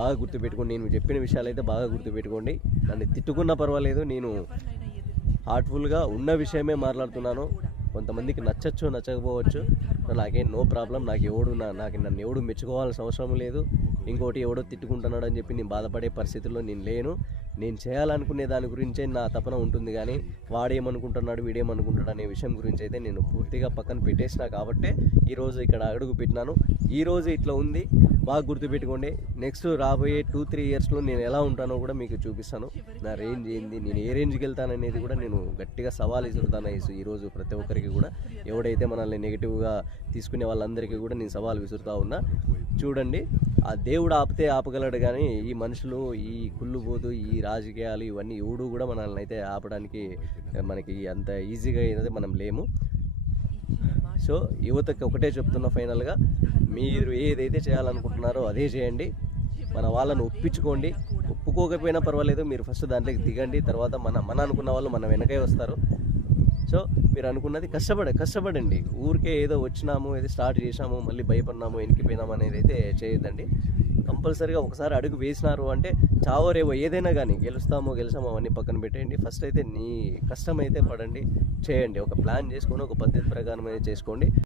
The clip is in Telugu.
బాగా గుర్తుపెట్టుకోండి. నేను చెప్పిన విషయాలు అయితే బాగా గుర్తుపెట్టుకోండి. నన్ను తిట్టుకున్నా పర్వాలేదు, నేను హార్ట్ఫుల్గా ఉన్న విషయమే మాట్లాడుతున్నాను. కొంతమందికి నచ్చచ్చు, నచ్చకపోవచ్చు, నాకేం నో ప్రాబ్లం. నన్ను ఎవడు మెచ్చుకోవాల్సిన అవసరం లేదు. ఇంకోటి ఎవడో తిట్టుకుంటున్నాడు అని చెప్పి నేను బాధపడే పరిస్థితుల్లో నేను లేను. నేను చేయాలనుకునే దాని గురించే నా తపన ఉంటుంది, కానీ వాడేమనుకుంటున్నాడు వీడేమనుకుంటాడు అనే విషయం గురించి అయితే నేను పూర్తిగా పక్కన పెట్టేసిన కాబట్టే ఈరోజు ఇక్కడ అడుగు పెట్టినాను. ఈరోజు ఇట్లా ఉంది, బాగా గుర్తుపెట్టుకోండి. నెక్స్ట్ రాబోయే 2-3 ఇయర్స్లో నేను ఎలా ఉంటానో కూడా మీకు చూపిస్తాను. నా రేంజ్ ఏంది, నేను ఏ రేంజ్కి వెళ్తాననేది కూడా నేను గట్టిగా సవాల్ విసురుతాను ఈరోజు ప్రతి ఒక్కరికి కూడా. ఎవడైతే మనల్ని నెగిటివ్గా తీసుకునే వాళ్ళందరికీ కూడా నేను సవాల్ విసురుతా ఉన్నా. చూడండి, ఆ దేవుడు ఆపితే ఆపగలడు, కానీ ఈ మనుషులు, ఈ కుళ్ళుబోతు, ఈ రాజకీయాలు ఇవన్నీ ఎవడు కూడా మనల్ని అయితే ఆపడానికి మనకి అంత ఈజీగా అయితే మనం లేము. సో యువతకి ఒకటే చెప్తున్నా ఫైనల్గా, మీరు ఏదైతే చేయాలనుకుంటున్నారో అదే చేయండి. మన వాళ్ళని ఒప్పించుకోండి. ఒప్పుకోకపోయినా పర్వాలేదు, మీరు ఫస్ట్ దాంట్లోకి దిగండి. తర్వాత మన అనుకున్న వాళ్ళు మన వెనకే వస్తారు. సో మీరు అనుకున్నది కష్టపడండి. ఊరికే ఏదో వచ్చినాము, ఏదో స్టార్ట్ చేసాము, మళ్ళీ భయపడినాము, వెనక్కిపోయినాము అనేది అయితే చేయొద్దండి. కంపల్సరీగా ఒకసారి అడుగు వేసినారు అంటే చావో రేవో ఏదైనా కానీ గెలుస్తామో అవన్నీ పక్కన పెట్టేయండి. ఫస్ట్ అయితే నీ కష్టం అయితే పడండి, చేయండి. ఒక ప్లాన్ చేసుకొని ఒక పద్ధతి ప్రకారం అయితే చేసుకోండి.